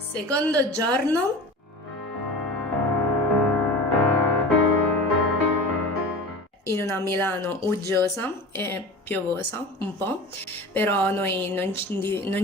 Secondo giorno in una Milano uggiosa e piovosa un po', però noi non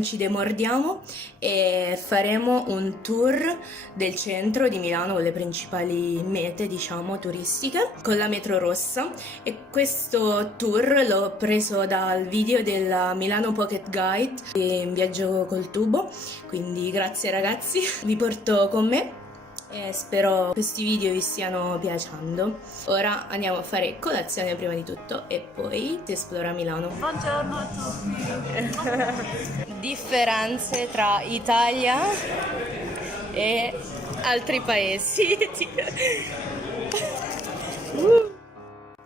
ci demordiamo e faremo un tour del centro di Milano con le principali mete, diciamo, turistiche, con la metro rossa, e questo tour l'ho preso dal video della Milano Pocket Guide in viaggio col tubo, quindi grazie ragazzi, vi porto con me. E spero questi video vi stiano piacendo. Ora andiamo a fare colazione prima di tutto e poi si esplora Milano. Buongiorno a tutti. Differenze tra Italia e altri paesi.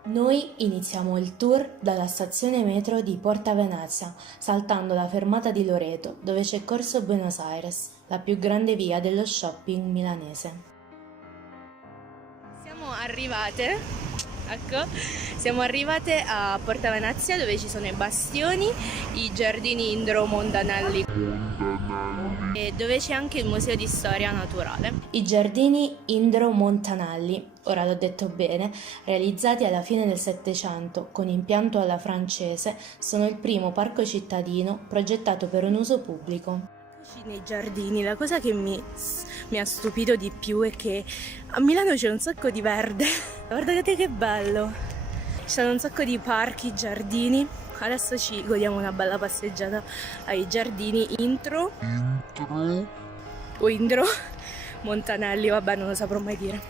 Noi iniziamo il tour dalla stazione metro di Porta Venezia, saltando la fermata di Loreto, dove c'è Corso Buenos Aires, la più grande via dello shopping milanese. Siamo arrivate a Porta Venezia, dove ci sono i bastioni, i giardini Indro-Montanelli e dove c'è anche il museo di storia naturale. I giardini Indro-Montanelli, ora l'ho detto bene, realizzati alla fine del Settecento con impianto alla francese, sono il primo parco cittadino progettato per un uso pubblico. Nei giardini, la cosa che mi ha stupito di più è che a Milano c'è un sacco di verde. Guardate che bello! Ci sono un sacco di parchi, giardini. Adesso ci godiamo una bella passeggiata ai giardini Indro Montanelli, vabbè, non lo saprò mai dire.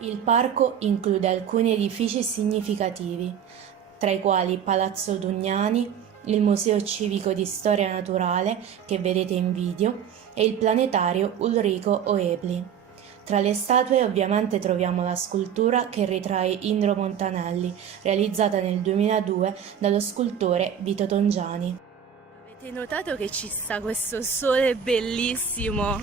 Il parco include alcuni edifici significativi, tra i quali Palazzo Dugnani, il Museo Civico di Storia Naturale che vedete in video e il planetario Ulrico Oepli. Tra le statue ovviamente troviamo la scultura che ritrae Indro Montanelli, realizzata nel 2002 dallo scultore Vito Tongiani. Avete notato che ci sta questo sole bellissimo?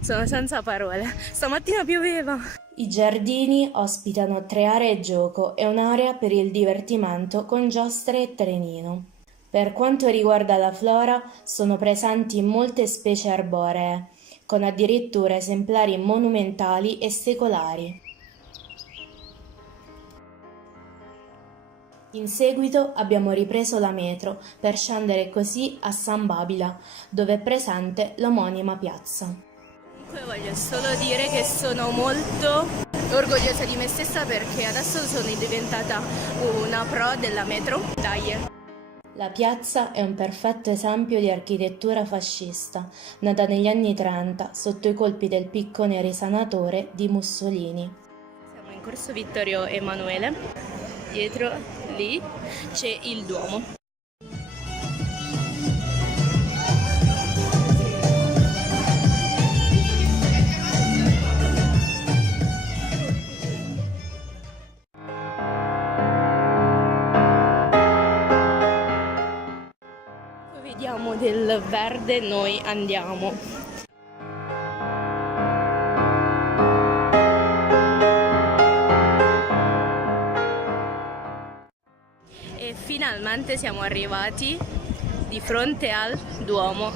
Sono senza parole. Stamattina pioveva. I giardini ospitano 3 aree gioco e un'area per il divertimento con giostre e trenino. Per quanto riguarda la flora, sono presenti molte specie arboree, con addirittura esemplari monumentali e secolari. In seguito abbiamo ripreso la metro per scendere così a San Babila, dove è presente l'omonima piazza. Comunque voglio solo dire che sono molto orgogliosa di me stessa perché adesso sono diventata una pro della metro. Dai! La piazza è un perfetto esempio di architettura fascista, nata negli anni 30 sotto i colpi del piccone risanatore di Mussolini. Siamo in Corso Vittorio Emanuele, dietro lì c'è il Duomo. Vediamo del verde, noi andiamo. E finalmente siamo arrivati di fronte al Duomo.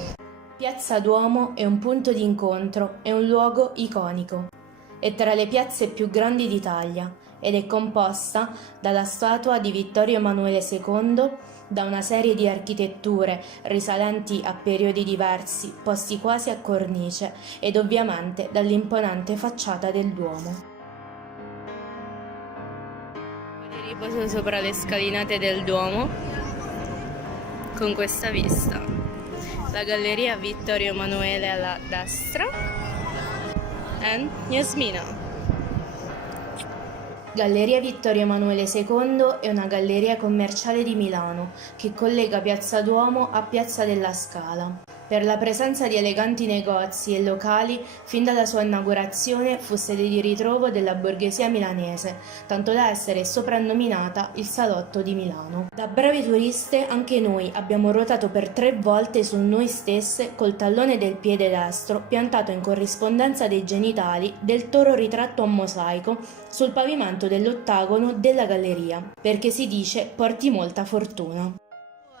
Piazza Duomo è un punto di incontro, è un luogo iconico. È tra le piazze più grandi d'Italia ed è composta dalla statua di Vittorio Emanuele II, da una serie di architetture risalenti a periodi diversi, posti quasi a cornice, ed ovviamente dall'imponente facciata del Duomo. Riposo sopra le scalinate del Duomo con questa vista. La galleria Vittorio Emanuele alla destra e Yasmina. Galleria Vittorio Emanuele II è una galleria commerciale di Milano che collega Piazza Duomo a Piazza della Scala. Per la presenza di eleganti negozi e locali, fin dalla sua inaugurazione fu sede di ritrovo della borghesia milanese, tanto da essere soprannominata il Salotto di Milano. Da brave turiste anche noi abbiamo ruotato per 3 volte su noi stesse col tallone del piede destro piantato in corrispondenza dei genitali del toro ritratto a mosaico sul pavimento dell'ottagono della galleria, perché si dice porti molta fortuna.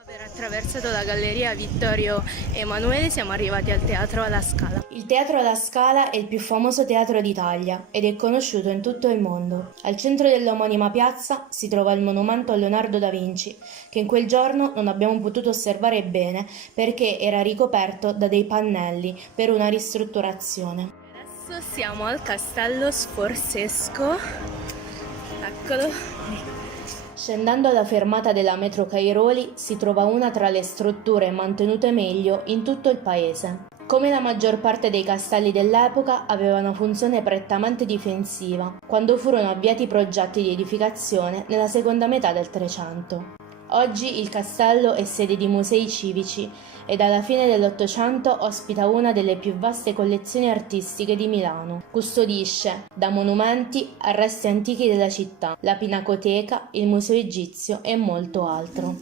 Aver Attraversato la galleria Vittorio Emanuele siamo arrivati al Teatro alla Scala. Il Teatro alla Scala è il più famoso teatro d'Italia ed è conosciuto in tutto il mondo. Al centro dell'omonima piazza si trova il monumento a Leonardo da Vinci, che in quel giorno non abbiamo potuto osservare bene perché era ricoperto da dei pannelli per una ristrutturazione. Adesso siamo al Castello Sforzesco. Eccolo. Scendendo alla fermata della metro Cairoli si trova una tra le strutture mantenute meglio in tutto il paese. Come la maggior parte dei castelli dell'epoca aveva una funzione prettamente difensiva, quando furono avviati i progetti di edificazione nella seconda metà del Trecento. Oggi il castello è sede di musei civici ed alla fine dell'Ottocento ospita una delle più vaste collezioni artistiche di Milano. Custodisce, da monumenti a resti antichi della città, la Pinacoteca, il Museo Egizio e molto altro.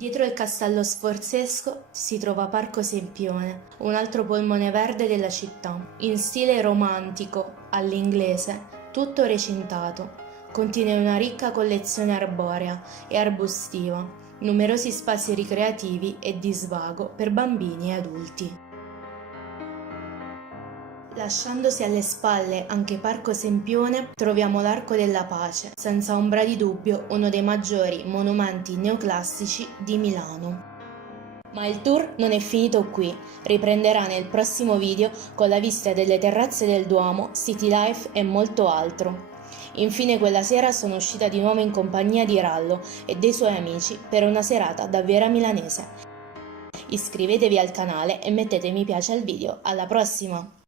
Dietro il Castello Sforzesco si trova Parco Sempione, un altro polmone verde della città, in stile romantico, all'inglese, tutto recintato. Contiene una ricca collezione arborea e arbustiva, numerosi spazi ricreativi e di svago per bambini e adulti. Lasciandosi alle spalle anche Parco Sempione, troviamo l'Arco della Pace, senza ombra di dubbio uno dei maggiori monumenti neoclassici di Milano. Ma il tour non è finito qui, riprenderà nel prossimo video con la vista delle terrazze del Duomo, City Life e molto altro. Infine quella sera sono uscita di nuovo in compagnia di Rallo e dei suoi amici per una serata davvero milanese. Iscrivetevi al canale e mettete mi piace al video. Alla prossima!